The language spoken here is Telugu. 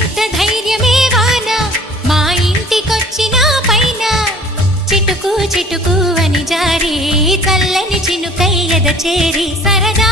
ఎంత ధైర్యమే వాన మా ఇంటికొచ్చిన పైన చిటుకు చిటుకు అని జారి చల్లని చినుకై ఎద చేరి సరదా